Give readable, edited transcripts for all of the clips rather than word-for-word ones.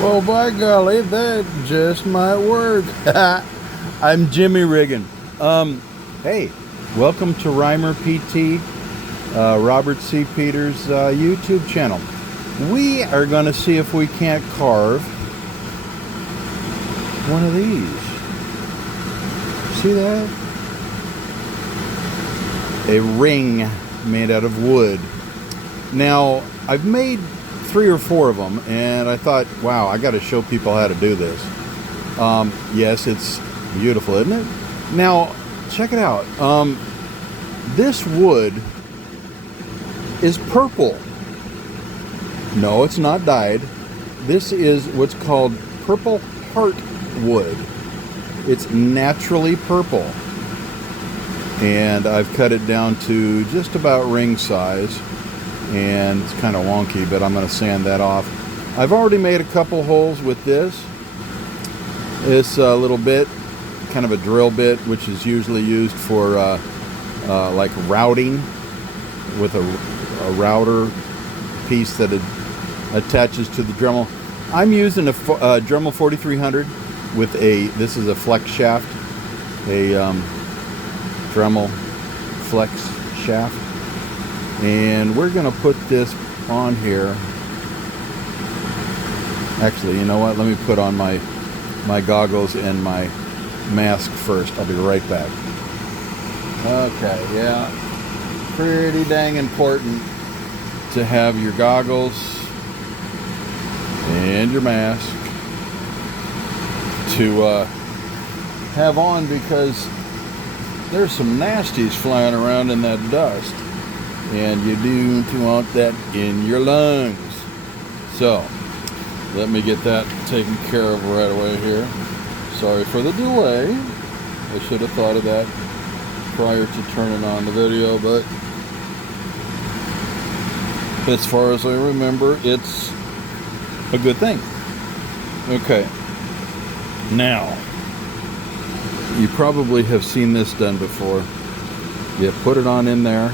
Well, by golly, that just might work. I'm Jimmy Riggin. Hey, welcome to Reimer PT, Robert C. Peters' YouTube channel. We are going to see if we can't carve one of these. See that? A ring made out of wood. Now, I've made 3 or 4 of them, and I thought, wow, I got to show people how to do this. Yes, it's beautiful, isn't it? Now, check it out. This wood is purple. No, it's not dyed. This is what's called purple heart wood. It's naturally purple. And I've cut it down to just about ring size. And it's kind of wonky, but I'm going to sand that off. I've already made a couple holes with this. This little bit, kind of a drill bit, which is usually used for like routing with a router piece that it attaches to the Dremel. I'm using a Dremel 4300 with this is a flex shaft, a Dremel flex shaft. And we're going to put this on here. Actually, you know what? Let me put on my goggles and my mask first. I'll be right back. Okay, yeah. Pretty dang important to have your goggles and your mask to have on, because there's some nasties flying around in that dust. And you do want that in your lungs. So, let me get that taken care of right away here. Sorry for the delay. I should have thought of that prior to turning on the video, but as far as I remember, it's a good thing. Okay. Now, you probably have seen this done before. You put it on in there.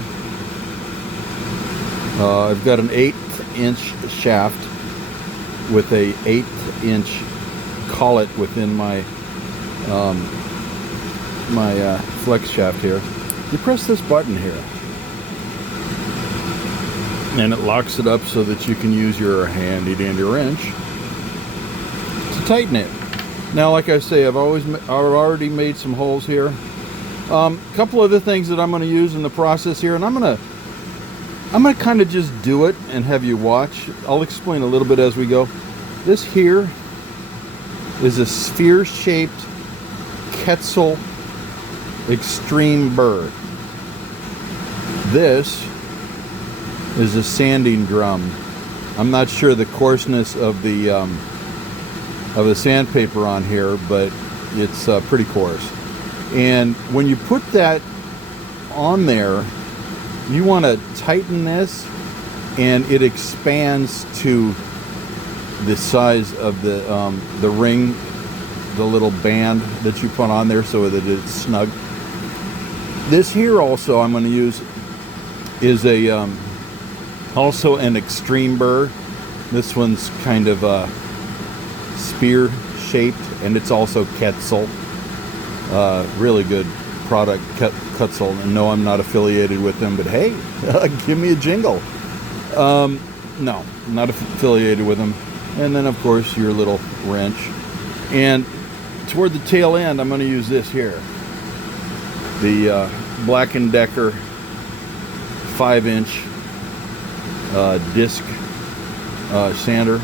I've got an 1/8" shaft with a 1/8" collet within my flex shaft here. You press this button here, and it locks it up so that you can use your handy dandy wrench to tighten it. Now, like I say, I've already made some holes here. Couple other things that I'm going to use in the process here, and I'm going to kind of just do it and have you watch. I'll explain a little bit as we go. This here is a sphere-shaped Quetzal extreme burr. This is a sanding drum. I'm not sure the coarseness of the sandpaper on here, but it's pretty coarse. And when you put that on there, you want to tighten this, and it expands to the size of the ring, the little band that you put on there, so that it's snug. This here also I'm going to use is also an extreme burr. This one's kind of spear shaped, and it's also Quetzal. Really good product, Quetzal. And no, I'm not affiliated with them, but hey, give me a jingle. No, not affiliated with them. And then, of course, your little wrench. And toward the tail end, I'm going to use this here, the Black & Decker 5" disc sander.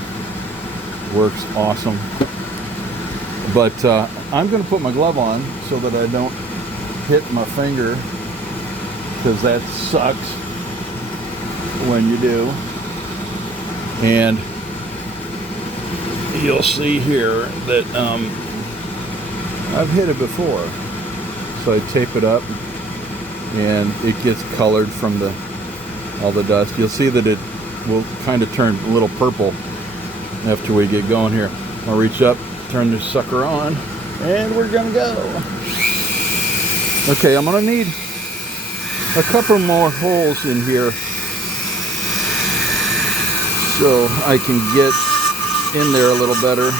Works awesome. But I'm going to put my glove on so that I don't hit my finger, because that sucks when you do. And you'll see here that I've hit it before. So I tape it up, and it gets colored from all the dust. You'll see that it will kind of turn a little purple after we get going here. I'll reach up, turn this sucker on, and we're gonna go. Okay, I'm gonna need a couple more holes in here so I can get in there a little better.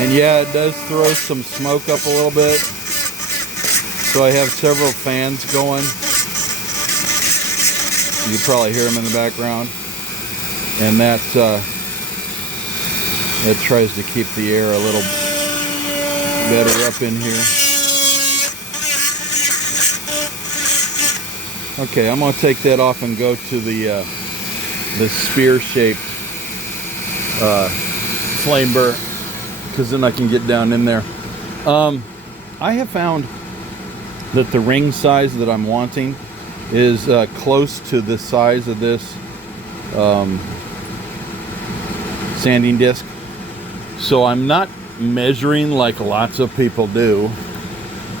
And yeah, it does throw some smoke up a little bit. So I have several fans going. You can probably hear them in the background. And that tries to keep the air a little better up in here. Okay, I'm going to take that off and go to the spear-shaped flame burner, because then I can get down in there. I have found that the ring size that I'm wanting is close to the size of this sanding disc. So I'm not measuring like lots of people do.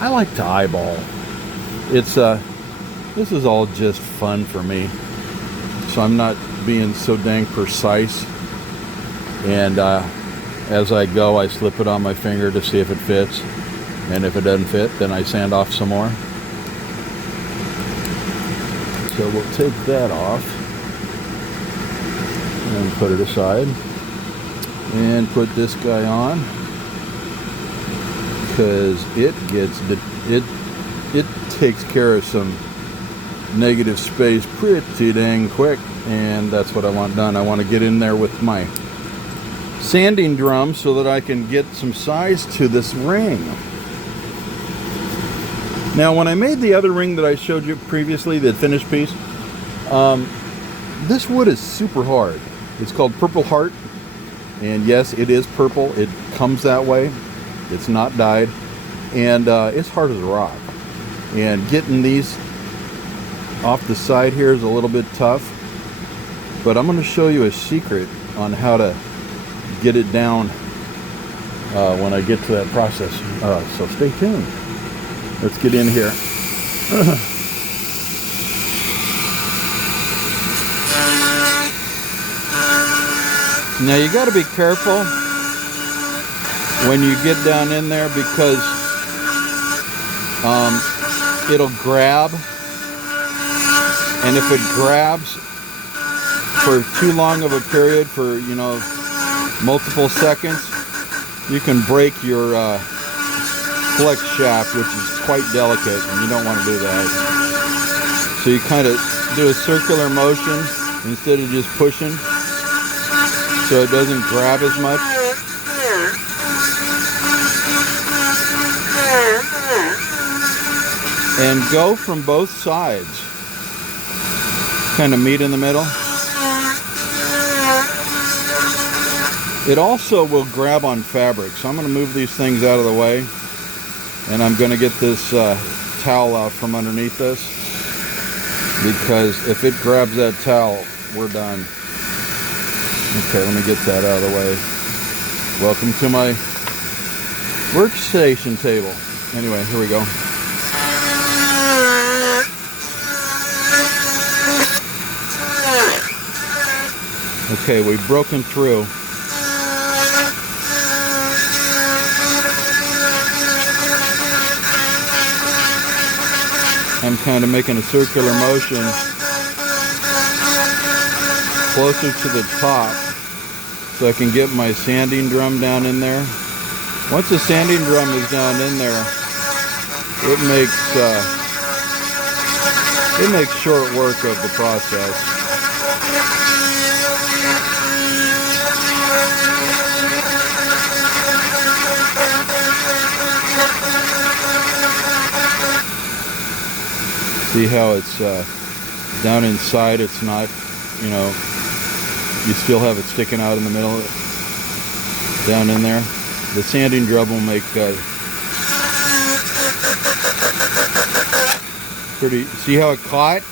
I like to eyeball. It's this is all just fun for me. So I'm not being so dang precise. And as I go, I slip it on my finger to see if it fits. And if it doesn't fit, then I sand off some more. So we'll take that off and put it aside. And put this guy on, because it takes care of some negative space pretty dang quick, and that's what I want done. I want to get in there with my sanding drum so that I can get some size to this ring. Now, when I made the other ring that I showed you previously, the finished piece, this wood is super hard. It's called Purple Heart, and yes, it is purple. It comes that way. It's not dyed, and it's hard as a rock. And getting these off the side here is a little bit tough, but I'm going to show you a secret on how to get it down when I get to that process. So stay tuned. Let's get in here. Now you got to be careful when you get down in there, because it'll grab, and if it grabs for too long of a period, for multiple seconds, you can break your flex shaft, which is quite delicate, and you don't want to do that. So you kind of do a circular motion instead of just pushing, so it doesn't grab as much. And go from both sides. Kind of meet in the middle. It also will grab on fabric, so I'm going to move these things out of the way, and I'm going to get this towel out from underneath this, because if it grabs that towel, we're done. Okay, let me get that out of the way. Welcome to my workstation table. Anyway, here we go. Okay, we've broken through. I'm kind of making a circular motion closer to the top so I can get my sanding drum down in there. Once the sanding drum is down in there, it makes short work of the process. See how it's down inside, it's not, you still have it sticking out in the middle, down in there. The sanding drum will make pretty, see how it caught?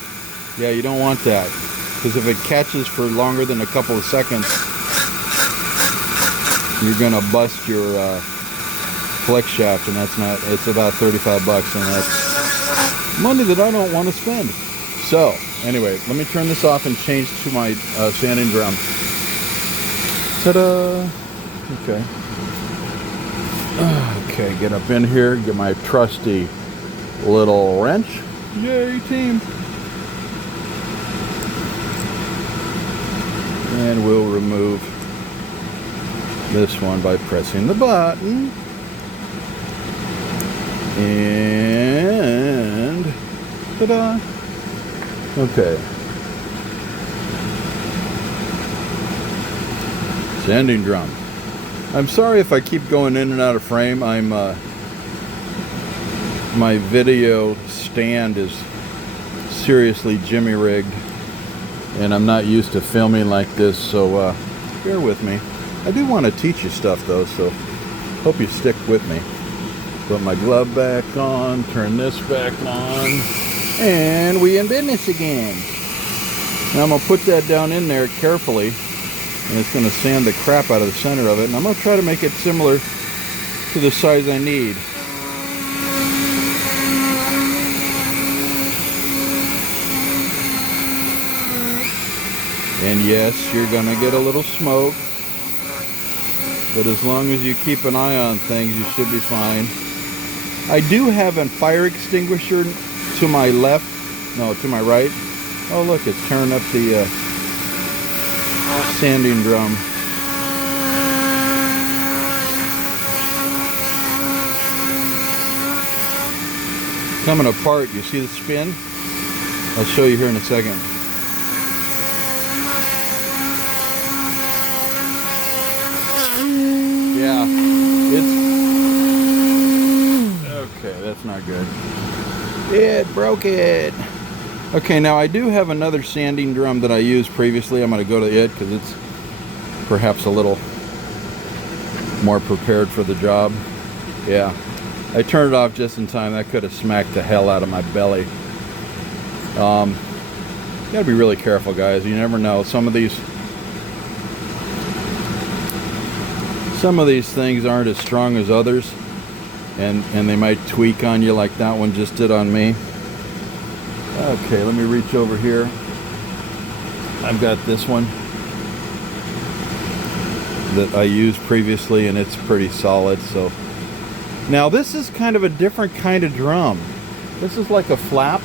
Yeah, you don't want that, because if it catches for longer than a couple of seconds, you're gonna bust your flex shaft, and that's not, it's about $35, and that's money that I don't want to spend. So Anyway, let me turn this off and change to my sanding drum. Ta-da! Okay. Okay, get up in here, get my trusty little wrench. Yay, team! And we'll remove this one by pressing the button. And ta-da! Okay. Sanding drum. I'm sorry if I keep going in and out of frame. My video stand is seriously jimmy rigged, and I'm not used to filming like this, so bear with me. I do want to teach you stuff though, so hope you stick with me. Put my glove back on, turn this back on, and we in business again. Now I'm going to put that down in there carefully, and it's going to sand the crap out of the center of it, and I'm going to try to make it similar to the size I need. And yes, you're going to get a little smoke, but as long as you keep an eye on things, you should be fine. I do have a fire extinguisher to my left, no, to my right. Oh look, it's tearing up the sanding drum. Coming apart, you see the spin? I'll show you here in a second. Yeah, it's okay. That's not good. It broke it. Okay, now I do have another sanding drum that I used previously. I'm going to go to it because it's perhaps a little more prepared for the job. Yeah, I turned it off just in time. That could have smacked the hell out of my belly. You gotta be really careful, guys. You never know. Some of these things aren't as strong as others, and they might tweak on you like that one just did on me. Okay, let me reach over here. I've got this one that I used previously, and it's pretty solid. So now this is kind of a different kind of drum. This is like a flap.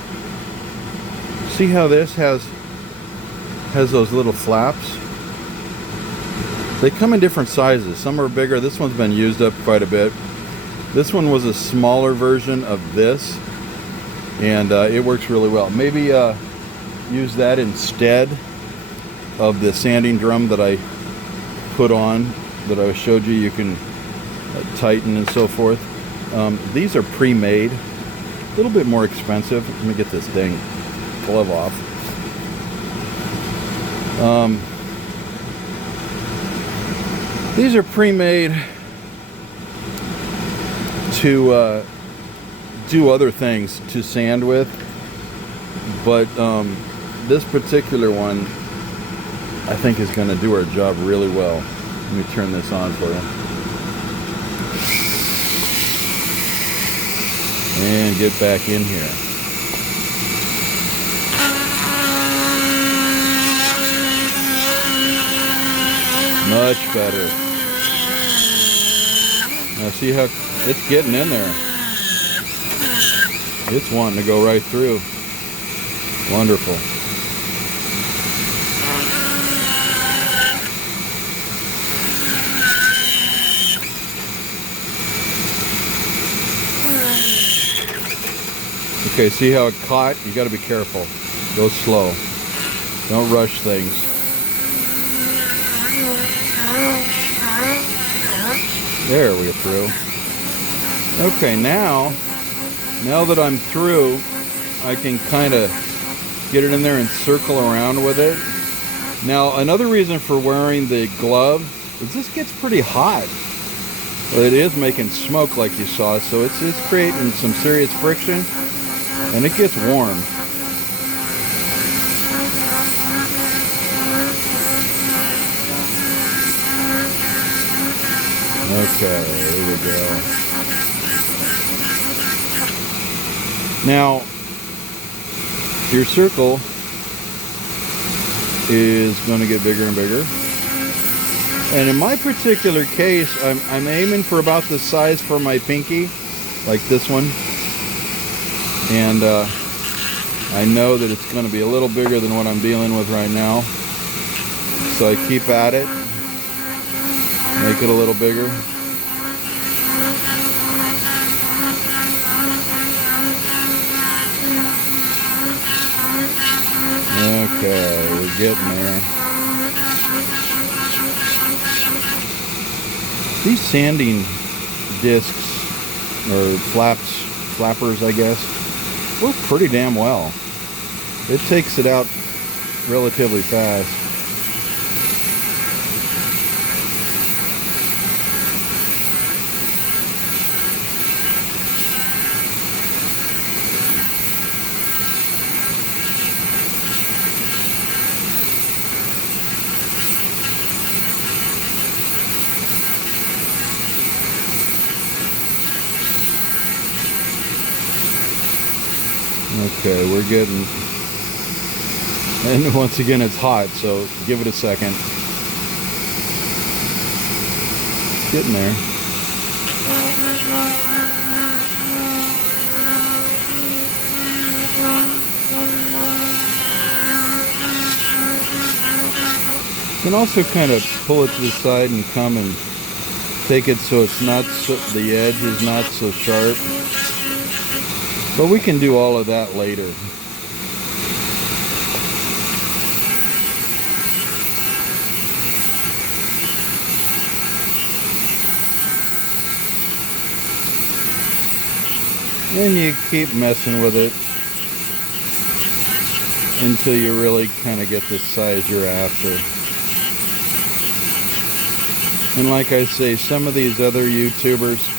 See how this has those little flaps? They come in different sizes. Some are bigger. This one's been used up quite a bit. This one was a smaller version of this, and it works really well. Maybe use that instead of the sanding drum that I put on, that I showed you. You can tighten and so forth. These are pre-made, a little bit more expensive. Let me get this dang glove off. These are pre-made to do other things to sand with, but this particular one I think is going to do our job really well. Let me turn this on for you. And get back in here. Much better. Now see how it's getting in there. It's wanting to go right through. Wonderful. Okay, see how it caught? You got to be careful. Go slow. Don't rush things. There, we get through. Okay, now that I'm through, I can kind of get it in there and circle around with it. Now, another reason for wearing the glove is this gets pretty hot. Well, it is making smoke like you saw, so it's creating some serious friction, and it gets warm. Okay, here we go. Now, your circle is going to get bigger and bigger. And in my particular case, I'm aiming for about the size for my pinky, like this one. And I know that it's going to be a little bigger than what I'm dealing with right now. So I keep at it, make it a little bigger. Okay, we're getting there. These sanding discs, or flappers, I guess, work pretty damn well. It takes it out relatively fast. Okay, we're getting, and once again it's hot, so give it a second. It's getting there. You can also kind of pull it to the side and come and take it so it's not so, the edge is not so sharp. But we can do all of that later. And you keep messing with it until you really kind of get the size you're after. And like I say, some of these other YouTubers,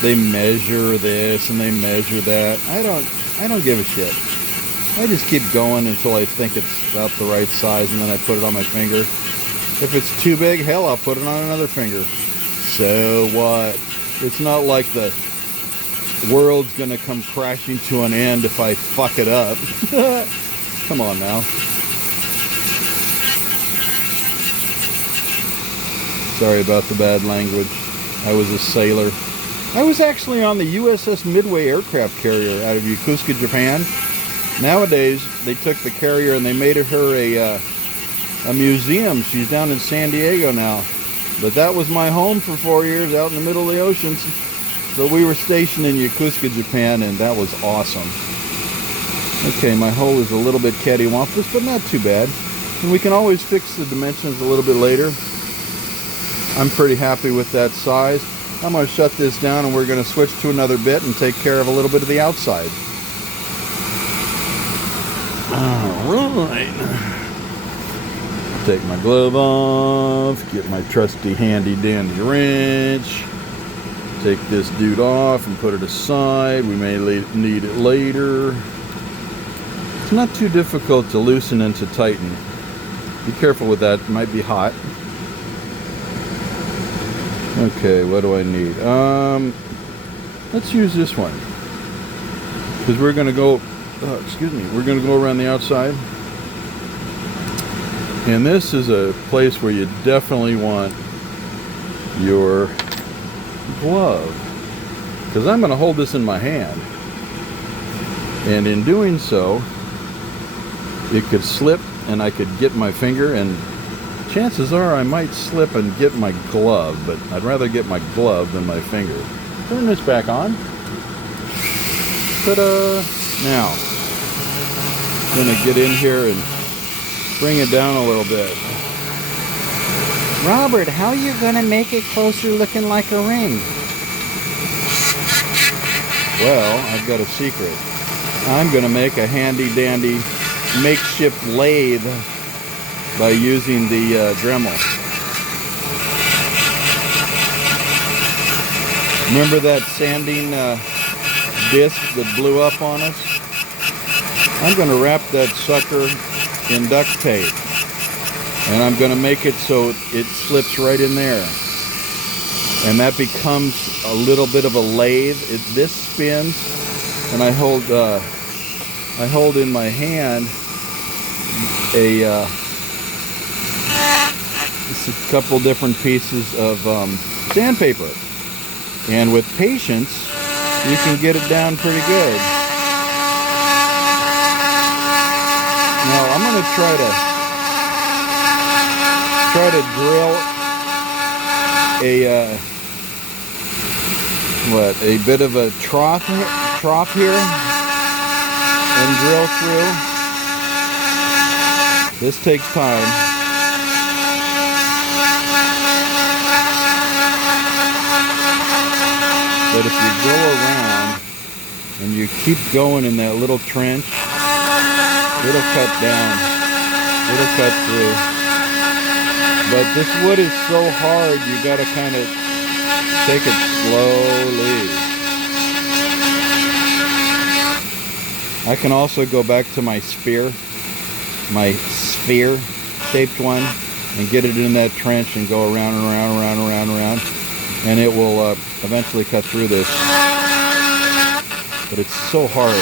they measure this and they measure that. I don't give a shit. I just keep going until I think it's about the right size, and then I put it on my finger. If it's too big, hell, I'll put it on another finger. So what? It's not like the world's gonna come crashing to an end if I fuck it up. Come on now. Sorry about the bad language. I was a sailor. I was actually on the USS Midway aircraft carrier out of Yokosuka, Japan. Nowadays, they took the carrier and they made her a museum. She's down in San Diego now. But that was my home for 4 years out in the middle of the ocean. So we were stationed in Yokosuka, Japan, and that was awesome. Okay, my hole is a little bit cattywampus, but not too bad. And we can always fix the dimensions a little bit later. I'm pretty happy with that size. I'm going to shut this down and we're going to switch to another bit and take care of a little bit of the outside. Alright. Take my glove off, get my trusty handy dandy wrench, take this dude off and put it aside. We may need it later. It's not too difficult to loosen and to tighten. Be careful with that, it might be hot. Okay, what do I need? Let's use this one, because we're going to go, we're going to go around the outside. And this is a place where you definitely want your glove, because I'm going to hold this in my hand. And in doing so, it could slip and I could get my finger, and chances are I might slip and get my glove, but I'd rather get my glove than my finger. Turn this back on. Ta-da! Now, I'm going to get in here and bring it down a little bit. Robert, how are you going to make it closer looking like a ring? Well, I've got a secret. I'm going to make a handy-dandy makeshift lathe by using the Dremel. Remember that sanding disc that blew up on us? I'm going to wrap that sucker in duct tape, and I'm going to make it so it slips right in there, and that becomes a little bit of a lathe. This spins, and I hold in my hand just a couple different pieces of sandpaper, and with patience you can get it down pretty good. Now I'm going to try to drill a bit of a trough here and drill through. This takes time. But if you go around and you keep going in that little trench, it'll cut down. It'll cut through. But this wood is so hard, you gotta kind of take it slowly. I can also go back to my sphere shaped one, and get it in that trench and go around and around, and it will eventually cut through this. But it's so hard.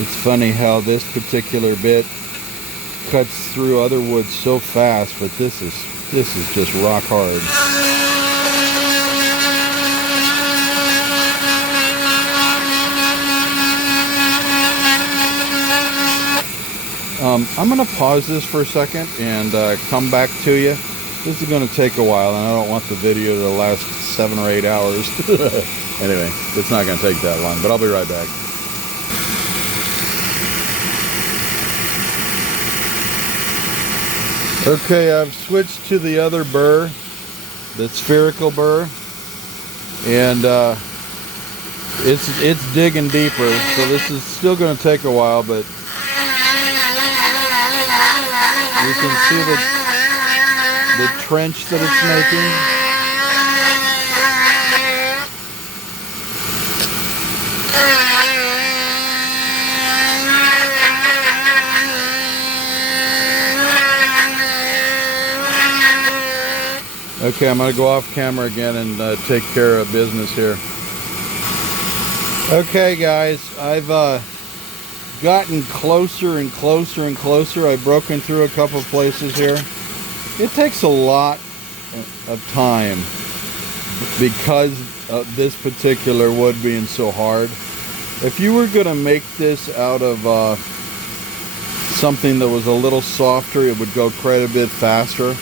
It's funny how this particular bit cuts through other wood so fast, but this is just rock hard. I'm going to pause this for a second and come back to you. This is going to take a while, and I don't want the video to last 7 or 8 hours. Anyway, it's not going to take that long, but I'll be right back. Okay, I've switched to the other burr, the spherical burr, and it's digging deeper, so this is still going to take a while, but you can see the trench that it's making. Okay, I'm going to go off camera again and take care of business here. Okay guys, I've gotten closer and closer and closer. I've broken through a couple of places here. It takes a lot of time because of this particular wood being so hard. If you were going to make this out of something that was a little softer, it would go quite a bit faster.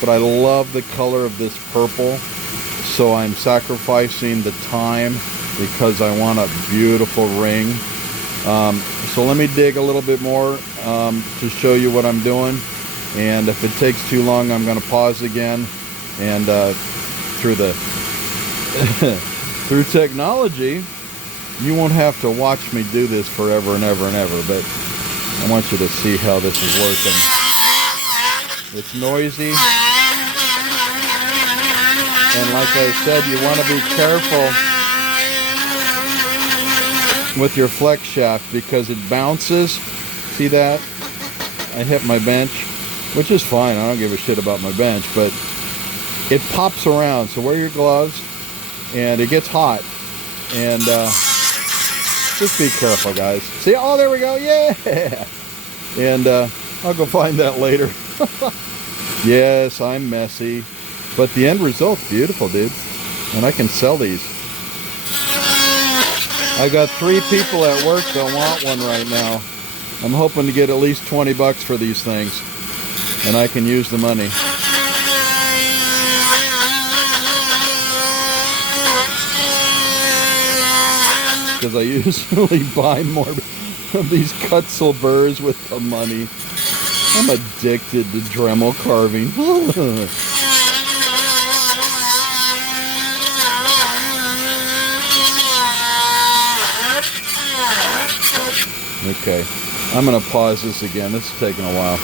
But I love the color of this purple, so I'm sacrificing the time because I want a beautiful ring. So let me dig a little bit more to show you what I'm doing, and if it takes too long, I'm going to pause again, and through technology, you won't have to watch me do this forever and ever and ever, but I want you to see how this is working. It's noisy. And like I said, you want to be careful with your flex shaft because it bounces. See that? I hit my bench, which is fine. I don't give a shit about my bench, but it pops around. So wear your gloves, and it gets hot. And just be careful, guys. See? Oh, there we go. Yeah. And I'll go find that later. Yes, I'm messy. But the end result's beautiful, dude. And I can sell these. I got 3 people at work that want one right now. I'm hoping to get at least 20 bucks for these things. And I can use the money. Because I usually buy more of these Kutzel burrs with the money. I'm addicted to Dremel carving. Okay, I'm going to pause this again. This is taking a while.